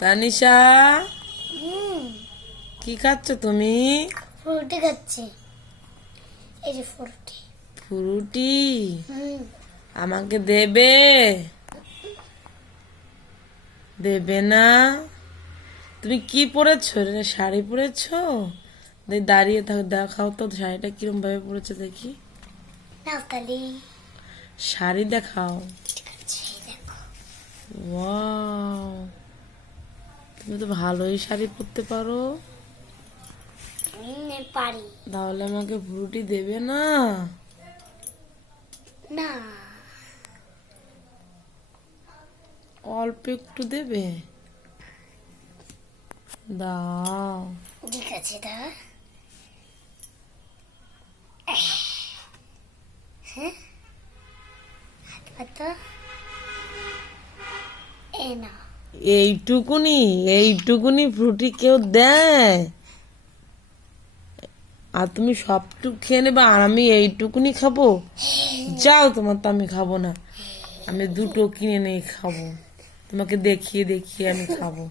তানিশা? কি খাচ্ছ তুমি? ফ্রুটি খাচ্ছি। এই যে ফ্রুটি। ফ্রুটি? আমাকে দেবে? দেবে না। তুমি কি পরেছো শাড়ি পরেছো? দাঁড়িয়ে থাকো দেখাও তো শাড়িটা কিরম ভাবে পরেছো দেখি। শাড়ি দেখাও। দেখো। তুমি তো ভালোই শাড়ি পরতে পারো। পারি। তাহলে আমাকে ফ্রুটি দেবে না? না। অল্প একটু দেবে? দাও। ঠিক আছে দা। হ্যাঁ? হাত পাতো। এ না এইটুকুনি এইটুকুনি ফ্রুটি কেউ দেয়? আর তুমি সবটুকু খেয়ে নেবে, আর আমি এইটুকুনি খাব? যাও, তোমার তো আমি খাব না। আমি দুটো কিনে নিয়ে খাব। তোমাকে দেখিয়ে দেখিয়ে আমি খাব।